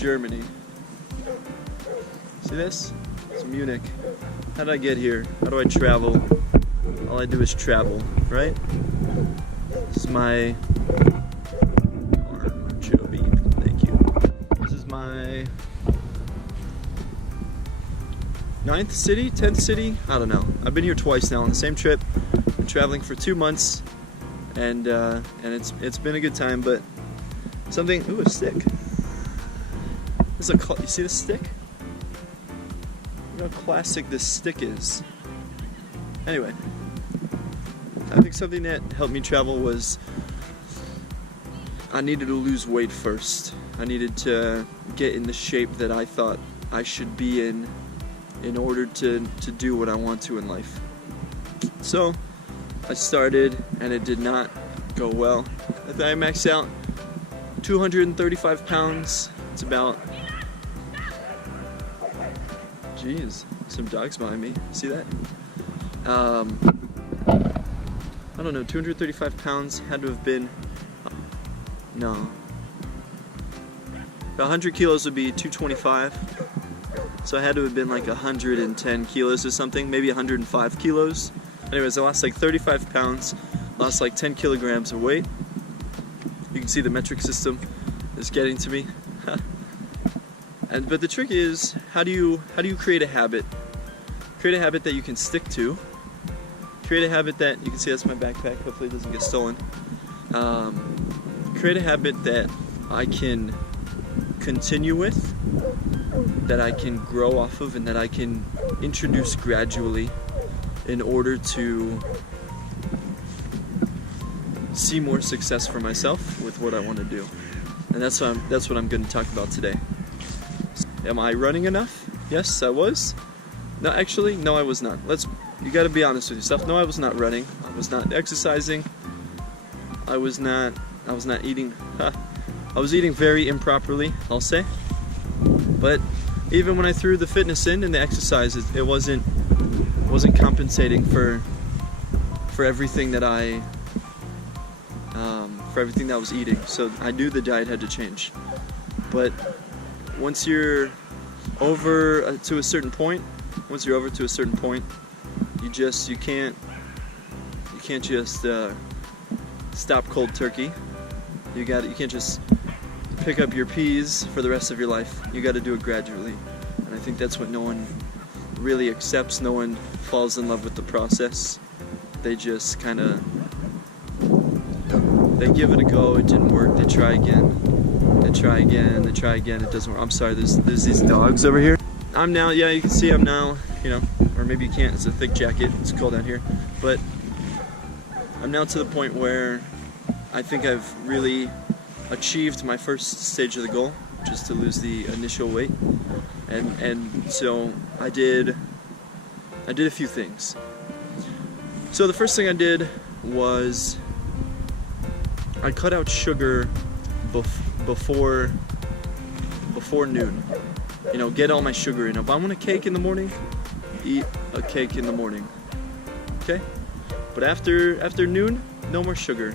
Germany. See this? It's Munich. How did I get here? How do I travel? All I do is travel, right? This is my Joby. Thank you. This is my 9th city, 10th city. I don't know. I've been here twice now on the same trip. Been traveling for 2 months, and it's been a good time. But something. Ooh, a stick. This is you see this stick? Look how classic this stick is. Anyway, I think something that helped me travel was I needed to lose weight first. I needed to get in the shape that I thought I should be in order to do what I want to in life. So I started, and it did not go well. I think I maxed out 235 pounds. It's about, jeez, some dogs behind me. See that? I don't know, 235 pounds had to have been, no. About 100 kilos would be 225. So I had to have been like 110 kilos or something, maybe 105 kilos. Anyways, I lost like 35 pounds, lost like 10 kilograms of weight. You can see the metric system is getting to me. But the trick is, how do you create a habit? Create a habit that you can stick to. Create a habit that, you can see that's my backpack, hopefully it doesn't get stolen. Create a habit that I can continue with, that I can grow off of, and that I can introduce gradually in order to see more success for myself with what I want to do. And that's what I'm going to talk about today. Am I running enough? Yes, I was. No, actually, no, I was not. You got to be honest with yourself. No, I was not running. I was not exercising. I was not eating. I was eating very improperly, I'll say. But even when I threw the fitness in and the exercise, it wasn't compensating for everything that I was eating. So I knew the diet had to change. But once you're over to a certain point, you can't just stop cold turkey. You can't just pick up your peas for the rest of your life. You got to do it gradually, and I think that's what no one really accepts. No one falls in love with the process. They just kind of give it a go. It didn't work. They try again. They try again. It doesn't work. I'm sorry. There's these dogs over here. I'm now. Yeah, you can see I'm now. Or maybe you can't. It's a thick jacket. It's cold out here, but I'm now to the point where I think I've really achieved my first stage of the goal, which is to lose the initial weight, and so I did a few things. So the first thing I did was I cut out sugar before noon. Get all my sugar in. If I want a cake in the morning, eat a cake in the morning. Okay? But after noon, no more sugar.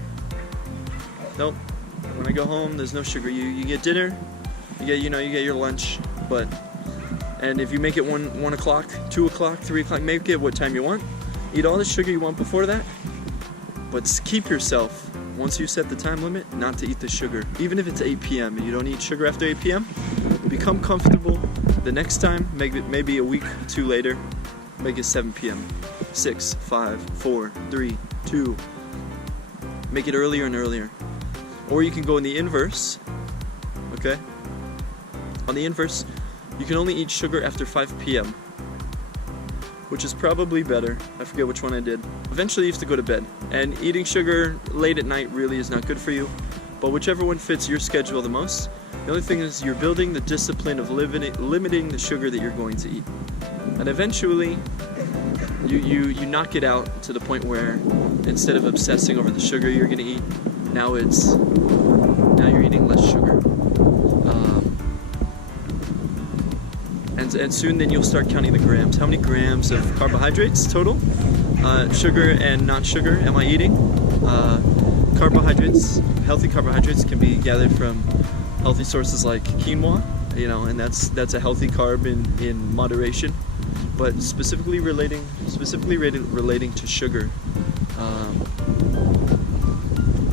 Nope. When I go home, there's no sugar. You get dinner, you get your lunch, and if you make it 1 o'clock, 2 o'clock, 3 o'clock, make it what time you want. Eat all the sugar you want before that, but keep yourself, once you set the time limit, not to eat the sugar. Even if it's 8 p.m. and you don't eat sugar after 8 p.m., become comfortable. The next time, maybe a week or two later, make it 7 p.m. 6, 5, 4, 3, 2. Make it earlier and earlier. Or you can go in the inverse, okay? On the inverse, you can only eat sugar after 5 p.m., which is probably better. I forget which one I did. Eventually you have to go to bed, and eating sugar late at night really is not good for you, but whichever one fits your schedule the most. The only thing is you're building the discipline of limiting the sugar that you're going to eat. And eventually, you knock it out to the point where instead of obsessing over the sugar you're going to eat, now you're eating less sugar. And soon then you'll start counting the grams. How many grams of carbohydrates total? Sugar and not sugar am I eating? Carbohydrates, healthy carbohydrates can be gathered from healthy sources like quinoa you know, and that's a healthy carb in moderation. But specifically relating to sugar,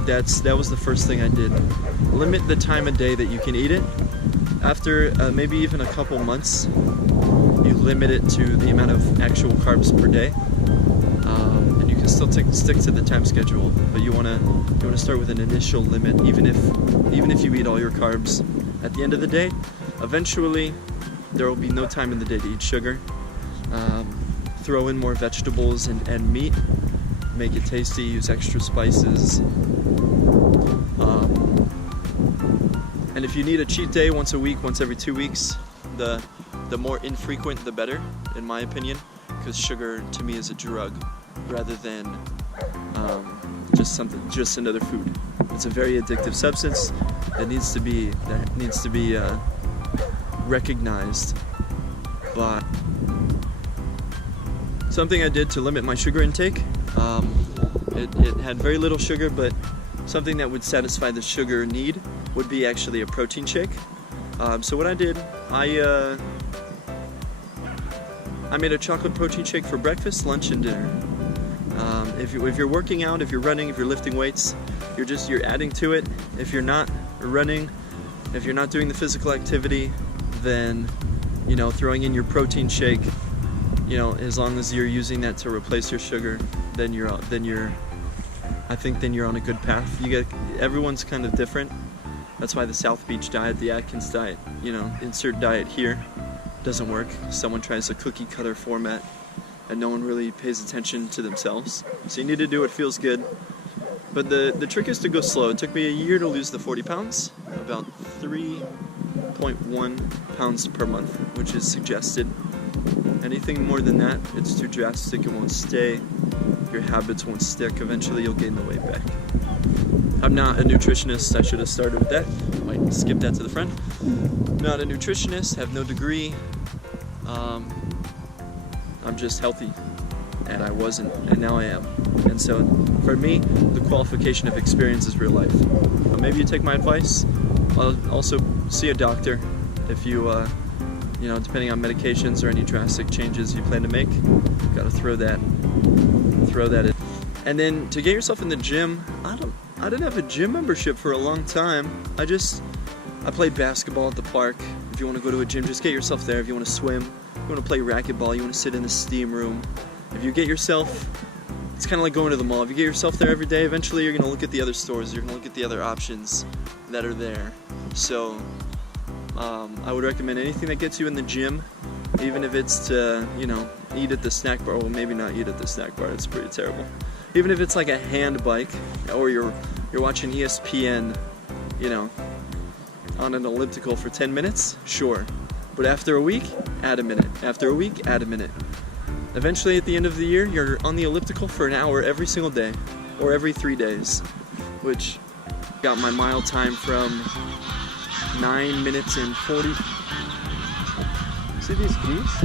that was the first thing I did. Limit the time of day that you can eat it. After maybe even a couple months, you limit it to the amount of actual carbs per day, and you can still stick to the time schedule. But you wanna start with an initial limit, even if you eat all your carbs. At the end of the day, eventually there will be no time in the day to eat sugar. Throw in more vegetables and meat. Make it tasty. Use extra spices. And if you need a cheat day once a week, once every 2 weeks, the more infrequent, the better, in my opinion, because sugar to me is a drug rather than just another food. It's a very addictive substance that needs to be recognized. But something I did to limit my sugar intake, it had very little sugar, but something that would satisfy the sugar need would be actually a protein shake. So what I did, I made a chocolate protein shake for breakfast, lunch, and dinner. If you're working out, if you're running, if you're lifting weights, you're adding to it. If you're not running, if you're not doing the physical activity, then throwing in your protein shake, as long as you're using that to replace your sugar, then you're I think then you're on a good path. Everyone's kind of different. That's why the South Beach diet, the Atkins diet, insert diet here, doesn't work. Someone tries a cookie cutter format and no one really pays attention to themselves. So you need to do what feels good. But the trick is to go slow. It took me a year to lose the 40 pounds, about 3.1 pounds per month, which is suggested. Anything more than that, it's too drastic, it won't stay. Your habits won't stick. Eventually you'll gain the weight back. I'm not a nutritionist. I should have started with that. Might skip that to the front. Not a nutritionist, have no degree. I'm just healthy, and I wasn't, and now I am. And so for me, the qualification of experience is real life. But maybe you take my advice. I'll also see a doctor if you depending on medications or any drastic changes you plan to make. Gotta throw that in. And then to get yourself in the gym, I didn't have a gym membership for a long time. I played basketball at the park. If you want to go to a gym, just get yourself there. If you want to swim, if you want to play racquetball, you want to sit in the steam room. If you get yourself, it's kind of like going to the mall. If you get yourself there every day, eventually you're going to look at the other stores. You're going to look at the other options that are there. So I would recommend anything that gets you in the gym, even if it's to, eat at the snack bar. Well, maybe not eat at the snack bar. It's pretty terrible. Even if it's like a hand bike, or you're watching ESPN, on an elliptical for 10 minutes, sure. But after a week, add a minute. After a week, add a minute. Eventually, at the end of the year, you're on the elliptical for an hour every single day, or every 3 days, which got my mile time from 9 minutes and 40. See these geese?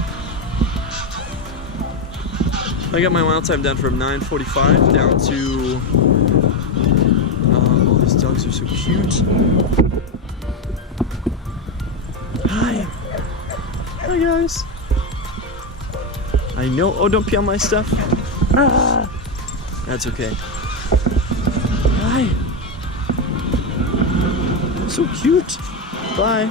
I got my mile time down from 9:45 down to. Oh, these dogs are so cute. Hi. Hi, guys. I know. Oh, don't pee on my stuff. Ah. That's okay. Hi. So cute. Bye.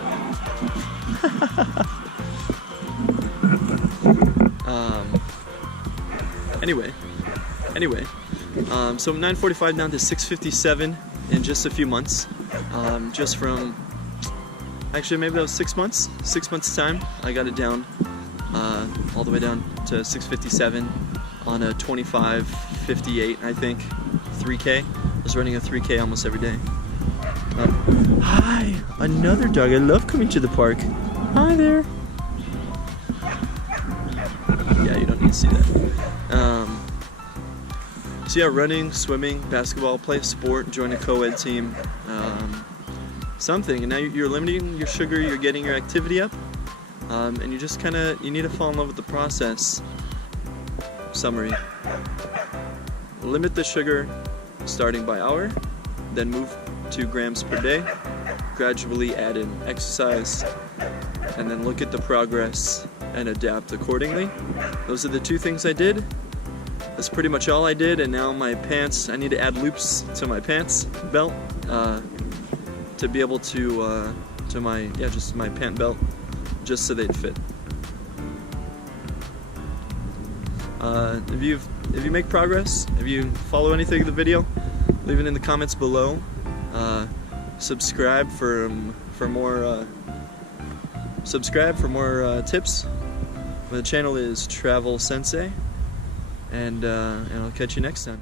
Anyway, so 9:45 down to 6:57 in just a few months. Just from, actually maybe that was 6 months. 6 months time, I got it down, all the way down to 6:57 on a 25:58, I think, 3K. I was running a 3K almost every day. Hi, another dog. I love coming to the park. Hi there. Yeah, you don't need to see that. So yeah, running, swimming, basketball, play a sport, join a co-ed team, something. And now you're limiting your sugar, you're getting your activity up, and you just you need to fall in love with the process. Summary. Limit the sugar starting by hour, then move 2 grams per day. Gradually add in exercise, and then look at the progress and adapt accordingly. Those are the two things I did. That's pretty much all I did, and now my pants, I need to add loops to my pants belt to be able to my, just my pant belt, just so they'd fit. If you make progress, if you follow anything in the video, leave it in the comments below. Subscribe for more tips. The channel is Travel Sensei, and I'll catch you next time.